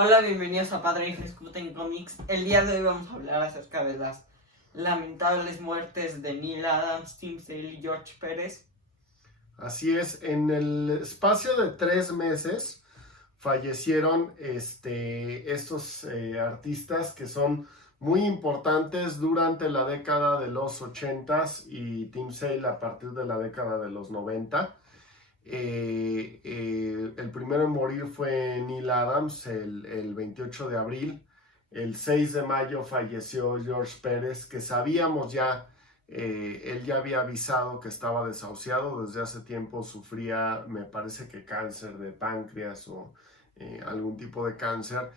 Hola, bienvenidos a Padre Hijo Discuten Comics. El día de hoy vamos a hablar acerca de las lamentables muertes de Neal Adams, Tim Sale y George Pérez. Así es, en el espacio de 3 meses fallecieron estos artistas que son muy importantes durante la década de los 80s y Tim Sale a partir de la década de los 90. El primero en morir fue Neal Adams el 28 de abril. El 6 de mayo falleció George Pérez, que sabíamos ya, él ya había avisado que estaba desahuciado. Desde hace tiempo sufría, me parece que cáncer de páncreas o algún tipo de cáncer.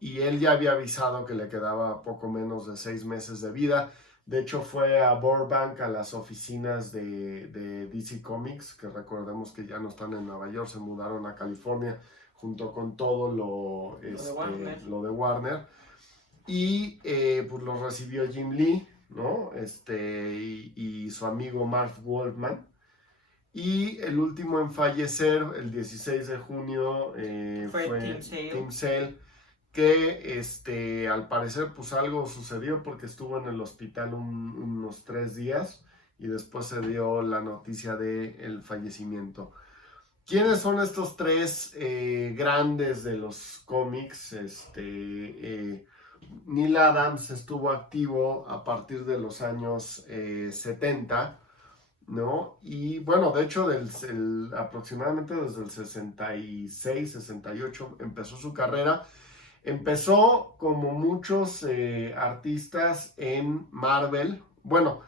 Y él ya había avisado que le quedaba poco menos de 6 meses de vida. De hecho, fue a Burbank, a las oficinas de DC Comics, que recordemos que ya no están en Nueva York, se mudaron a California, junto con todo lo de Warner. Y pues los recibió Jim Lee, ¿no? Y su amigo Marv Wolfman. Y el último en fallecer, el 16 de junio, fue Tim Sale, que al parecer pues algo sucedió porque estuvo en el hospital unos 3 días y después se dio la noticia del fallecimiento. ¿Quiénes son estos tres grandes de los cómics? Neal Adams estuvo activo a partir de los años 70, ¿no? Y bueno, de hecho, aproximadamente desde el 66, 68 empezó su carrera. Empezó como muchos artistas en Marvel. Bueno,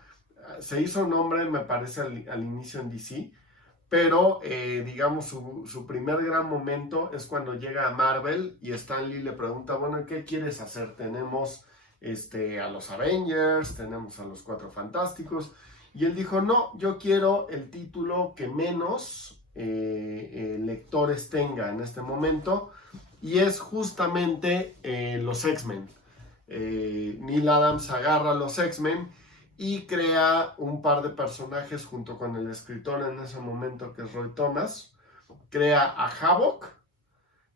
se hizo nombre, me parece, al inicio en DC, pero digamos su primer gran momento es cuando llega a Marvel y Stan Lee le pregunta, bueno, ¿qué quieres hacer? Tenemos a los Avengers, tenemos a los Cuatro Fantásticos, y él dijo, no, yo quiero el título que menos lectores tenga en este momento, y es justamente los X-Men. Neal Adams agarra a los X-Men y crea un par de personajes junto con el escritor en ese momento, que es Roy Thomas. Crea a Havoc,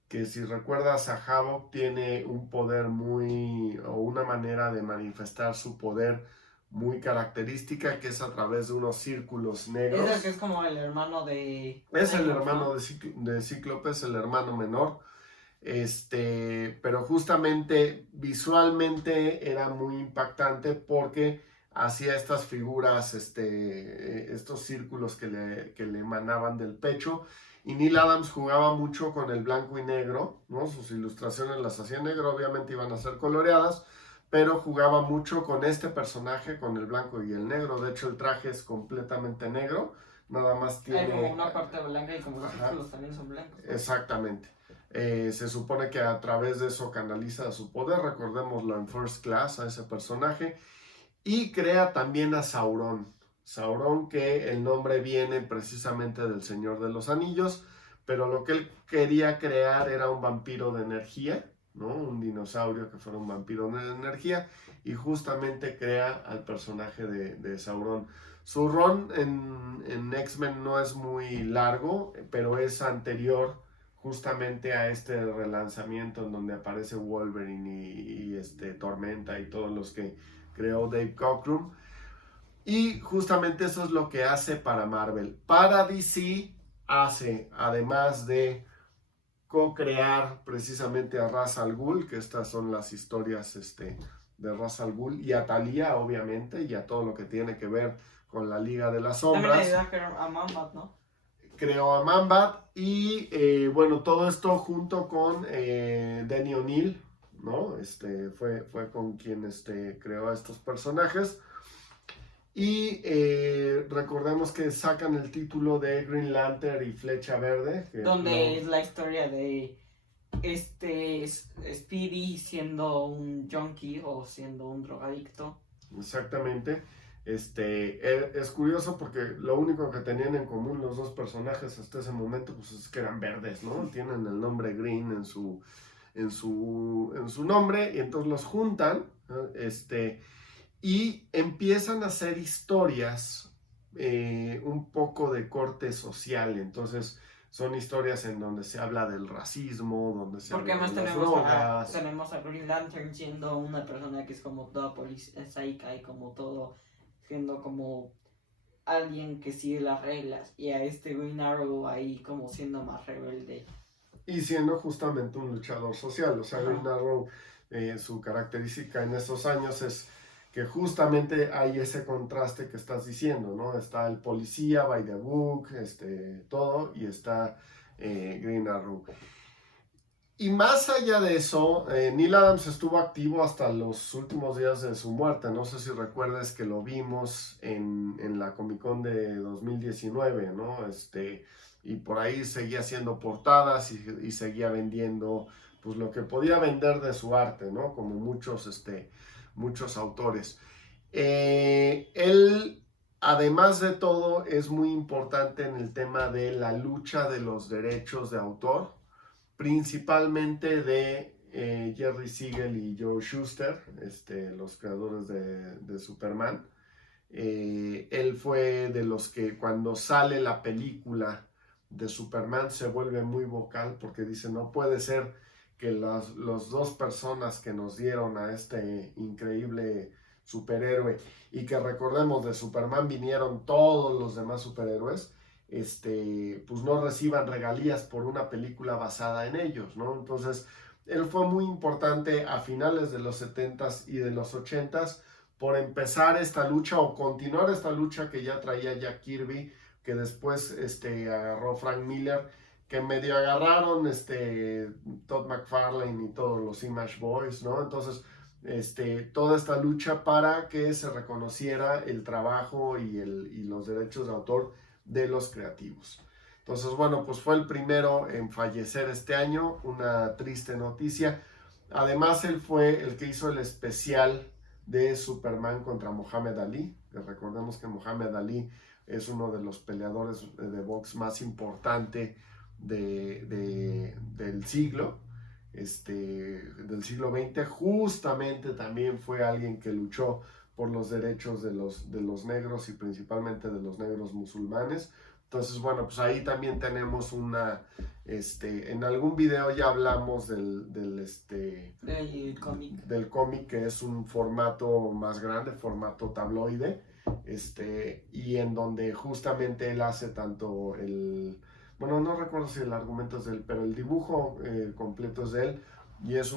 que si recuerdas, a Havoc tiene un poder o una manera de manifestar su poder muy característica, que es a través de unos círculos negros. Es el que es como el hermano de... Es el hermano de Cíclope, el hermano menor. Pero justamente visualmente era muy impactante porque hacía estas figuras, estos círculos que le emanaban del pecho. Y Neal Adams jugaba mucho con el blanco y negro, ¿no? Sus ilustraciones las hacía en negro, obviamente iban a ser coloreadas, pero jugaba mucho con este personaje, con el blanco y el negro. De hecho, el traje es completamente negro, nada más tiene... Hay como una parte blanca y como los círculos también son blancos. Exactamente. Se supone que a través de eso canaliza su poder. Recordémoslo en First Class a ese personaje. Y crea también a Sauron. Sauron, que el nombre viene precisamente del Señor de los Anillos, pero lo que él quería crear era un vampiro de energía, ¿no? Un dinosaurio que fuera un vampiro de energía, y justamente crea al personaje de Sauron. Su run en X-Men no es muy largo, pero es anterior justamente a este relanzamiento en donde aparece Wolverine y Tormenta y todos los que creó Dave Cockrum. Y justamente eso es lo que hace para Marvel. Para DC hace, además de co-crear precisamente a Ra's al Ghul, que estas son las historias de Ra's al Ghul, y a Talia, obviamente, y a todo lo que tiene que ver con la Liga de las Sombras. También ayuda a crear a Man-Bat, ¿no? Creó a Man-Bat y bueno, todo esto junto con Denny O'Neil, ¿no? Fue con quien creó a estos personajes. Y recordemos que sacan el título de Green Lantern y Flecha Verde. Donde es la historia de Speedy siendo un junkie o siendo un drogadicto. Exactamente. Es curioso porque lo único que tenían en común los dos personajes hasta ese momento pues es que eran verdes, ¿no? Tienen el nombre Green en su nombre, y entonces los juntan, ¿no? Y empiezan a hacer historias un poco de corte social. Entonces son historias en donde se habla del racismo, donde se Porque habla además de las drogas. tenemos a Green Lantern siendo una persona que es como toda policíaca y como todo, siendo como alguien que sigue las reglas. Y a este Green Arrow ahí como siendo más rebelde. Y siendo justamente un luchador social, o sea, Ajá. Green Arrow, su característica en esos años es que justamente hay ese contraste que estás diciendo, ¿no? Está el policía, by the book, todo, y está Green Arrow. Y más allá de eso, Neil Adams estuvo activo hasta los últimos días de su muerte. No sé si recuerdas que lo vimos en la Comic Con de 2019, ¿no? Y por ahí seguía haciendo portadas y seguía vendiendo pues lo que podía vender de su arte, ¿no? Como muchos autores. Él, además de todo, es muy importante en el tema de la lucha de los derechos de autor, principalmente de Jerry Siegel y Joe Shuster, los creadores de Superman. Él fue de los que cuando sale la película de Superman se vuelve muy vocal porque dice, no puede ser que las dos personas que nos dieron a este increíble superhéroe y que recordemos de Superman vinieron todos los demás superhéroes, pues no reciban regalías por una película basada en ellos, ¿no? Entonces, él fue muy importante a finales de los 70s y de los 80s por empezar esta lucha o continuar esta lucha que ya traía Jack Kirby, que después agarró Frank Miller, que medio agarraron Todd McFarlane y todos los Image Boys, ¿no? Entonces, toda esta lucha para que se reconociera el trabajo y los derechos de autor de los creativos. Entonces, bueno, pues fue el primero en fallecer este año, una triste noticia. Además, él fue el que hizo el especial de Superman contra Muhammad Ali. Recordemos que Muhammad Ali es uno de los peleadores de box más importante del siglo, del siglo XX. Justamente también fue alguien que luchó por los derechos de los negros y principalmente de los negros musulmanes. Entonces, bueno, pues ahí también tenemos en algún video ya hablamos del cómic, que es un formato más grande, formato tabloide, y en donde justamente él hace tanto bueno, no recuerdo si el argumento es de él, pero el dibujo completo es de él, y es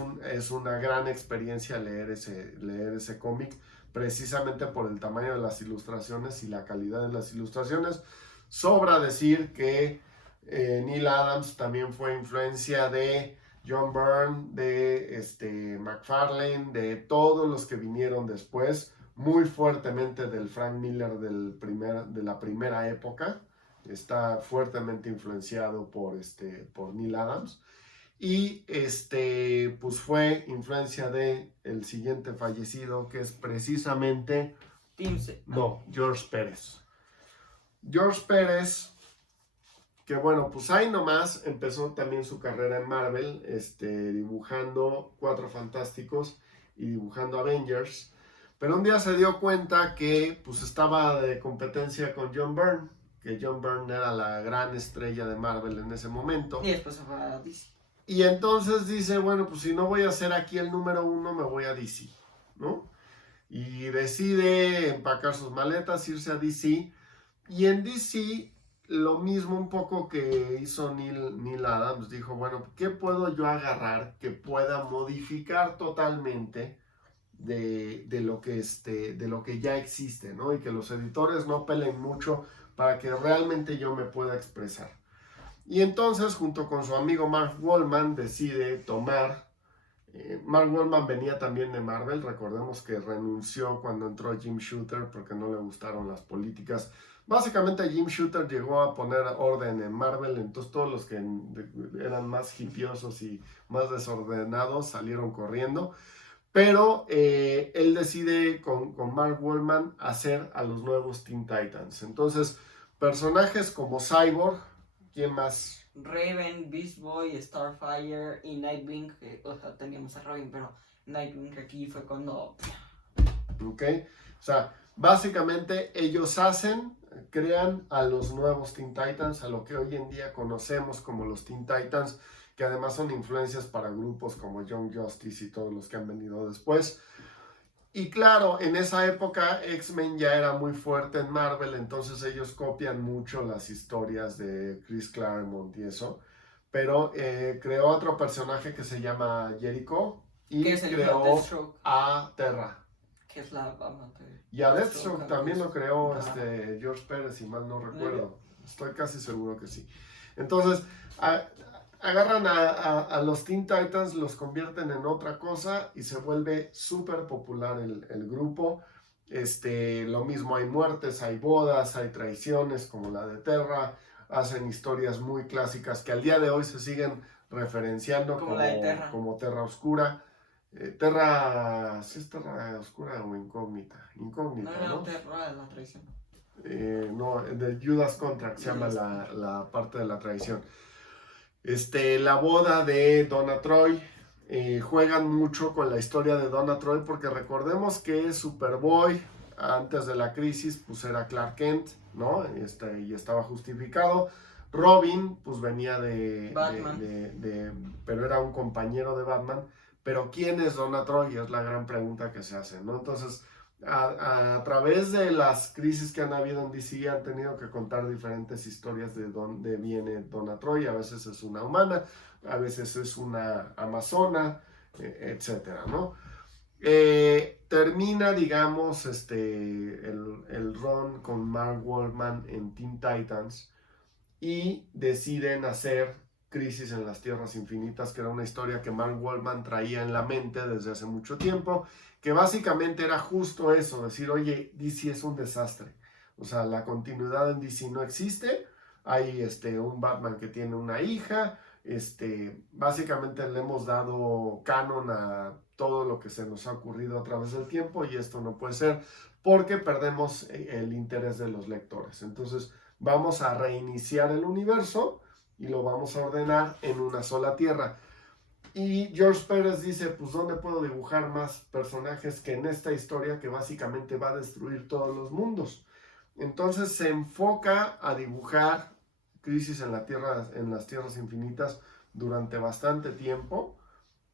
una gran experiencia leer ese cómic, precisamente por el tamaño de las ilustraciones y la calidad de las ilustraciones. Sobra decir que Neil Adams también fue influencia de John Byrne, de McFarlane, de todos los que vinieron después, muy fuertemente del Frank Miller de la primera época. Está fuertemente influenciado por Neil Adams. Y pues fue influencia de el siguiente fallecido, que es precisamente George Pérez. George Pérez, que bueno, pues ahí nomás empezó también su carrera en Marvel, dibujando Cuatro Fantásticos y dibujando Avengers, pero un día se dio cuenta que pues estaba de competencia con John Byrne, que John Byrne era la gran estrella de Marvel en ese momento. Y después se fue a DC. Y entonces dice, bueno, pues si no voy a ser aquí el número uno, me voy a DC, ¿no? Y decide empacar sus maletas, irse a DC. Y en DC, lo mismo un poco que hizo Neil Adams, dijo, bueno, ¿qué puedo yo agarrar que pueda modificar totalmente de lo que ya existe, ¿no? Y que los editores no peleen mucho para que realmente yo me pueda expresar. Y entonces, junto con su amigo Mark Wolfman, decide tomar... Mark Wolfman venía también de Marvel, recordemos que renunció cuando entró Jim Shooter porque no le gustaron las políticas. Básicamente Jim Shooter llegó a poner orden en Marvel, entonces todos los que eran más hipiosos y más desordenados salieron corriendo. Pero él decide con Mark Wolfman hacer a los nuevos Teen Titans. Entonces, personajes como Cyborg, ¿quién más? Raven, Beast Boy, Starfire y Nightwing, o sea, teníamos a Robin, pero Nightwing aquí fue cuando... Ok, o sea, Básicamente ellos crean a los nuevos Teen Titans, a lo que hoy en día conocemos como los Teen Titans, que además son influencias para grupos como Young Justice y todos los que han venido después. Y claro, en esa época X-Men ya era muy fuerte en Marvel, entonces ellos copian mucho las historias de Chris Claremont y eso, pero creó otro personaje que se llama Jericho y Que es el creó Deathstroke, a Terra. que es la amante. Y a Deathstroke también lo creó Ajá. George Pérez, si mal no recuerdo. Estoy casi seguro que sí. Entonces, agarran a los Teen Titans, los convierten en otra cosa y se vuelve súper popular el grupo. Lo mismo, hay muertes, hay bodas, hay traiciones como la de Terra. Hacen historias muy clásicas que al día de hoy se siguen referenciando Como la de Terra. como Terra Oscura. Terra, ¿sí es Terra Oscura o Incógnita? Incógnita, No era ¿no? Terra de la traición. No, de Judas Contract se llama la parte de la traición. La boda de Donna Troy. Juegan mucho con la historia de Donna Troy porque recordemos que Superboy antes de la crisis pues era Clark Kent, ¿no? Y estaba justificado. Robin pues venía Batman. pero era un compañero de Batman. Pero ¿quién es Donna Troy? Es la gran pregunta que se hace, ¿no? Entonces, a través de las crisis que han habido en DC, han tenido que contar diferentes historias de dónde viene Donna Troy. A veces es una humana, a veces es una amazona, etcétera, ¿no? Termina, digamos, el run con Mark Wolfman en Teen Titans y deciden hacer Crisis en las Tierras Infinitas, que era una historia que Mark Wolfman traía en la mente desde hace mucho tiempo, que básicamente era justo eso, decir, oye, DC es un desastre, o sea, la continuidad en DC no existe, hay un Batman que tiene una hija, básicamente le hemos dado canon a todo lo que se nos ha ocurrido a través del tiempo y esto no puede ser porque perdemos el interés de los lectores. Entonces vamos a reiniciar el universo y lo vamos a ordenar en una sola tierra. Y George Pérez dice, pues ¿dónde puedo dibujar más personajes que en esta historia que básicamente va a destruir todos los mundos? Entonces se enfoca a dibujar Crisis en las Tierras Infinitas durante bastante tiempo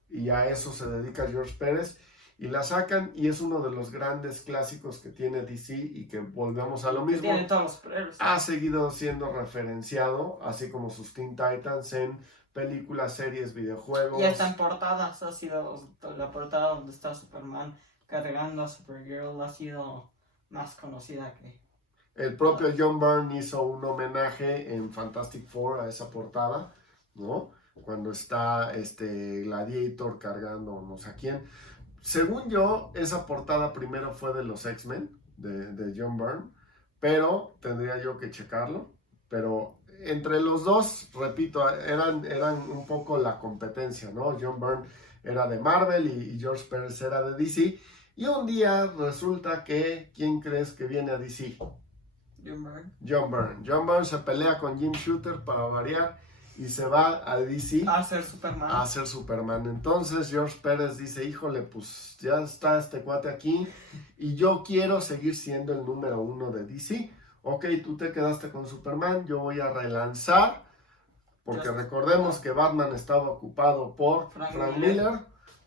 y a eso se dedica George Pérez y la sacan y es uno de los grandes clásicos que tiene DC y que volvemos a lo mismo. Tiene todos los superhéroes. Ha seguido siendo referenciado, así como sus Teen Titans en películas, series, videojuegos. Y hasta en portadas ha sido la portada donde está Superman cargando a Supergirl ha sido más conocida que... El propio John Byrne hizo un homenaje en Fantastic Four a esa portada, ¿no? Cuando está Gladiator cargando no sé a quién. Según yo, esa portada primero fue de los X-Men, de John Byrne, pero tendría yo que checarlo. Pero entre los dos, repito, eran un poco la competencia, ¿no? John Byrne era de Marvel y George Pérez era de DC. Y un día resulta que, ¿quién crees que viene a DC? John Byrne. John Byrne. John Byrne se pelea con Jim Shooter para variar y se va a DC a ser Superman. A ser Superman. Entonces George Pérez dice, híjole, pues ya está este cuate aquí y yo quiero seguir siendo el número 1 de DC. Ok, tú te quedaste con Superman, yo voy a relanzar, porque recordemos que Batman estaba ocupado por Frank Miller.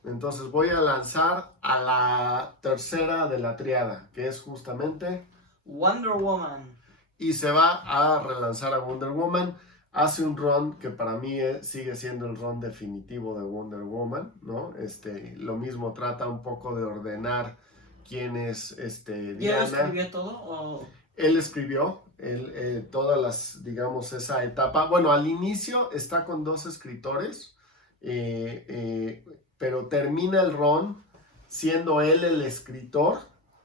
Entonces voy a lanzar a la tercera de la triada, que es justamente Wonder Woman. Y se va a relanzar a Wonder Woman. Hace un run que para mí sigue siendo el run definitivo de Wonder Woman, ¿no? Lo mismo trata un poco de ordenar quién es Diana. ¿Y él escribió todo? ¿O? Él escribió todas las, digamos, esa etapa. Bueno, al inicio está con 2 escritores, pero termina el run siendo él el escritor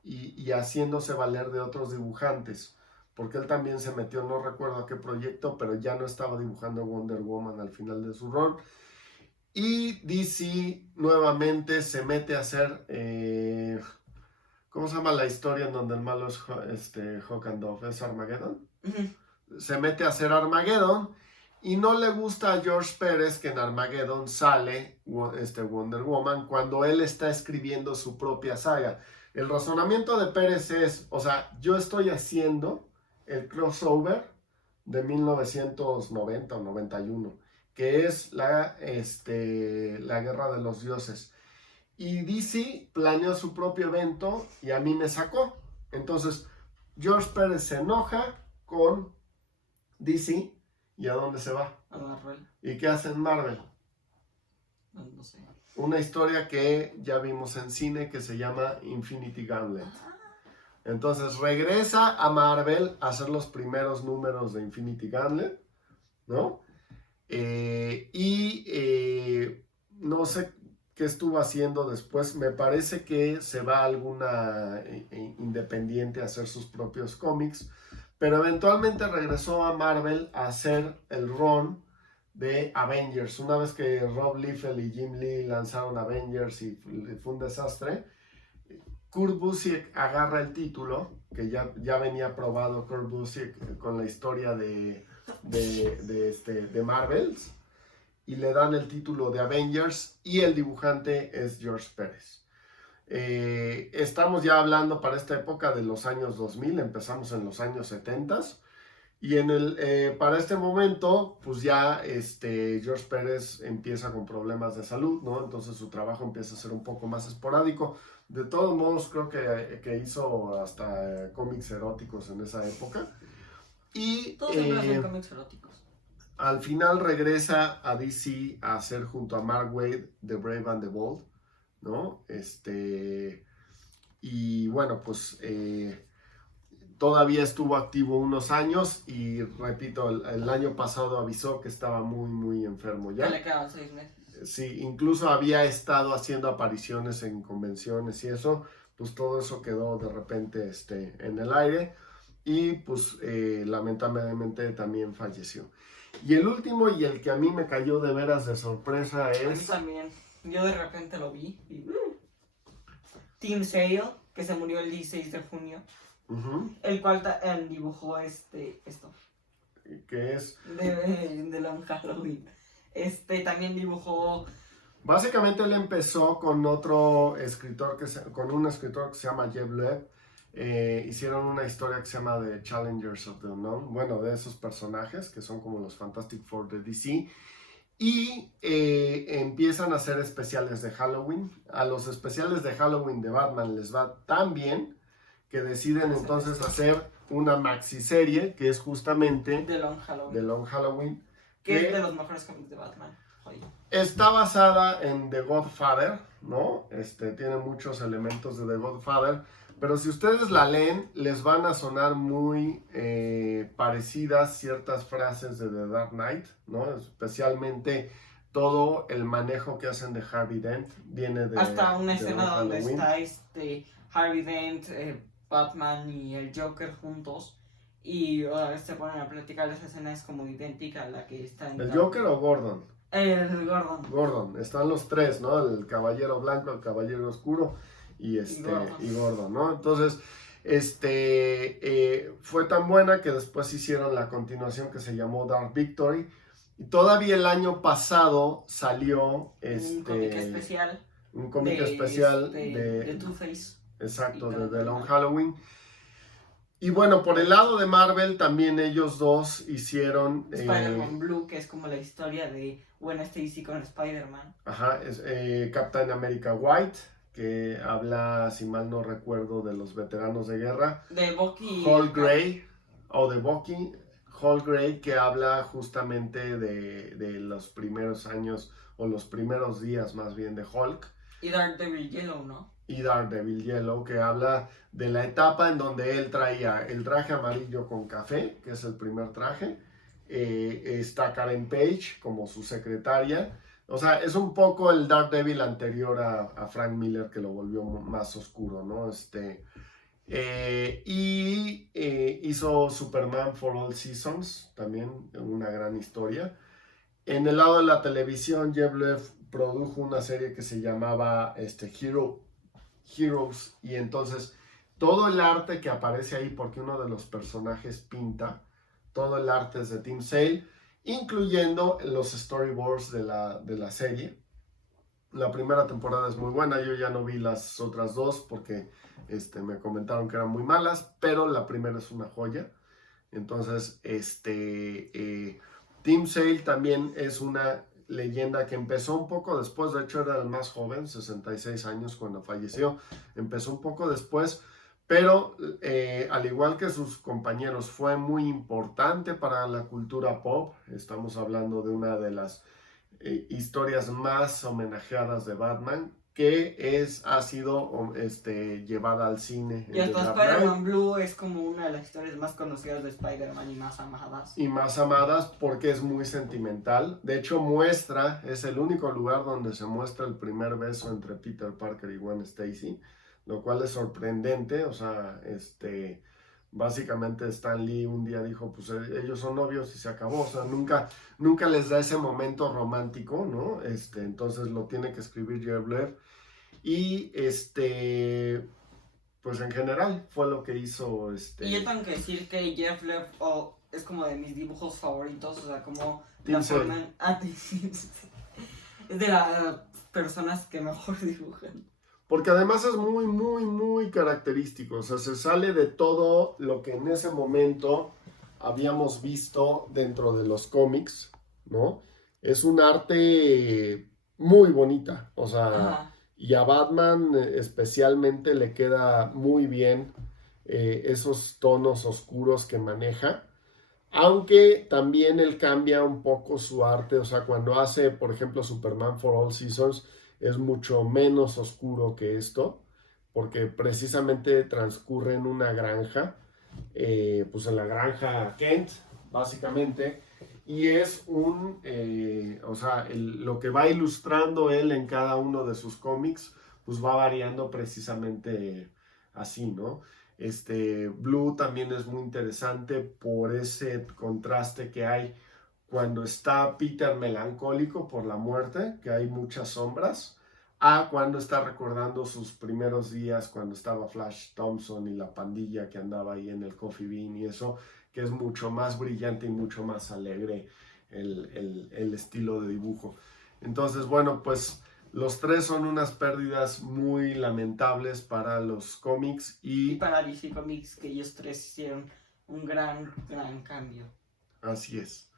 y haciéndose valer de otros dibujantes. Porque él también se metió, no recuerdo a qué proyecto, pero ya no estaba dibujando Wonder Woman al final de su run. Y DC nuevamente se mete a hacer, ¿cómo se llama la historia en donde el malo es Hawk and Dove? ¿Es Armageddon? Se mete a hacer Armageddon y no le gusta a George Pérez que en Armageddon sale Wonder Woman cuando él está escribiendo su propia saga. El razonamiento de Pérez es, o sea, yo estoy haciendo el crossover de 1990 o 91, que es la Guerra de los Dioses. Y DC planeó su propio evento y a mí me sacó. Entonces, George Pérez se enoja con DC. ¿Y a dónde se va? A Marvel. ¿Y qué hace en Marvel? No sé. Una historia que ya vimos en cine que se llama Infinity Gauntlet. Entonces regresa a Marvel a hacer los primeros números de Infinity Gauntlet, ¿no? No sé qué estuvo haciendo después. Me parece que se va a alguna independiente a hacer sus propios cómics, pero eventualmente regresó a Marvel a hacer el run de Avengers. Una vez que Rob Liefeld y Jim Lee lanzaron Avengers y fue un desastre, Kurt Busiek agarra el título, que ya venía probado Kurt Busiek con la historia de Marvels, y le dan el título de Avengers, y el dibujante es George Pérez. Estamos ya hablando para esta época de los años 2000, empezamos en los años 70, y para este momento, pues ya George Pérez empieza con problemas de salud, ¿no? Entonces su trabajo empieza a ser un poco más esporádico. De todos modos, creo que hizo hasta cómics eróticos en esa época. Y todos hacen cómics eróticos. Al final regresa a DC a hacer junto a Mark Waid The Brave and the Bold, ¿no? Y bueno, pues todavía estuvo activo unos años y repito, el año pasado avisó que estaba muy, muy enfermo ya. Que le quedaban 6 meses. Sí, incluso había estado haciendo apariciones en convenciones y eso, pues todo eso quedó de repente en el aire y pues lamentablemente también falleció. Y el último y el que a mí me cayó de veras de sorpresa es... A mí también, yo de repente lo vi y... Tim Sale, que se murió el 16 de junio, el cual dibujó esto. Que es... De Long Halloween. También dibujó... Básicamente él empezó con otro escritor, con un escritor que se llama Jeff Loeb. Hicieron una historia que se llama The Challengers of the Unknown. Bueno, de esos personajes que son como los Fantastic Four de DC. Y empiezan a hacer especiales de Halloween. A los especiales de Halloween de Batman les va tan bien que deciden entonces hacer una maxiserie que es justamente The Long Halloween. The Long Halloween, que es de los mejores cómics de Batman. Joder. Está basada en The Godfather, ¿no? Tiene muchos elementos de The Godfather, pero si ustedes la leen, les van a sonar muy parecidas ciertas frases de The Dark Knight, ¿no? Especialmente todo el manejo que hacen de Harvey Dent viene de... Hasta una de escena Long donde Halloween. está Harvey Dent, Batman y el Joker juntos. Y se ponen a platicar. Esa escena es como idéntica a la que está en... ¿El Joker o Gordon? El Gordon. Gordon, están los tres, ¿no? El caballero blanco, el caballero oscuro y Gordon, ¿no? Entonces, fue tan buena que después hicieron la continuación que se llamó Dark Victory. Y todavía el año pasado salió un cómic especial. Un cómic especial de Two-Face. Exacto, de The Long Halloween. Y bueno, por el lado de Marvel, también ellos dos hicieron... Spider-Man Blue, que es como la historia de Gwen Stacy con Spider-Man. Ajá, es Captain America White, que habla, si mal no recuerdo, de los veteranos de guerra. De Bucky. Hulk Grey, o de Bucky. Hulk Grey, que habla justamente de los primeros años, o los primeros días más bien de Hulk. Y Daredevil Yellow, ¿no? Y Daredevil Yellow, que habla de la etapa en donde él traía el traje amarillo con café, que es el primer traje. Está Karen Page como su secretaria. O sea, es un poco el Daredevil anterior a Frank Miller, que lo volvió más oscuro, ¿no? Hizo Superman for All Seasons, también una gran historia. En el lado de la televisión, Jeff Loeb produjo una serie que se llamaba Heroes, y entonces todo el arte que aparece ahí, porque uno de los personajes pinta, todo el arte es de Tim Sale, incluyendo los storyboards de la serie. La primera temporada es muy buena, yo ya no vi las otras dos porque me comentaron que eran muy malas, pero la primera es una joya. Entonces, Tim Sale también es una leyenda que empezó un poco después, de hecho era el más joven, 66 años cuando falleció, empezó un poco después, pero al igual que sus compañeros fue muy importante para la cultura pop. Estamos hablando de una de las historias más homenajeadas de Batman, que ha sido llevada al cine. Y El de hasta Dark Knight. Spider-Man Blue es como una de las historias más conocidas de Spider-Man y más amadas. Y más amadas porque es muy sentimental. De hecho, es el único lugar donde se muestra el primer beso entre Peter Parker y Gwen Stacy, lo cual es sorprendente. O sea, básicamente Stan Lee un día dijo, pues ellos son novios y se acabó. O sea, nunca les da ese momento romántico, ¿no? Entonces lo tiene que escribir Jeff Loeb. Y pues en general fue lo que hizo Y yo tengo que decir que Jeff Loeb es como de mis dibujos favoritos, o sea, como Tim la Sale. forma es de las personas que mejor dibujan. Porque además es muy, muy, muy característico. O sea, se sale de todo lo que en ese momento habíamos visto dentro de los cómics, ¿no? Es un arte muy bonita. O sea, Ajá. y a Batman especialmente le queda muy bien esos tonos oscuros que maneja. Aunque también él cambia un poco su arte, o sea, cuando hace, por ejemplo, Superman for All Seasons, es mucho menos oscuro que esto, porque precisamente transcurre en una granja, pues en la granja Kent, básicamente, y es o sea, lo que va ilustrando él en cada uno de sus cómics, pues va variando precisamente así, ¿no? Blue también es muy interesante por ese contraste que hay cuando está Peter melancólico por la muerte, que hay muchas sombras, a cuando está recordando sus primeros días, cuando estaba Flash Thompson y la pandilla que andaba ahí en el Coffee Bean y eso, que es mucho más brillante y mucho más alegre el estilo de dibujo. Entonces, bueno, pues los tres son unas pérdidas muy lamentables para los cómics Y para DC Comics, que ellos tres hicieron un gran cambio. Así es.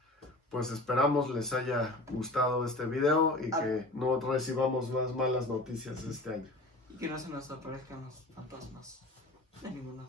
Pues esperamos les haya gustado este video y que no recibamos más malas noticias este año. Y que no se nos aparezcan los fantasmas de ninguno.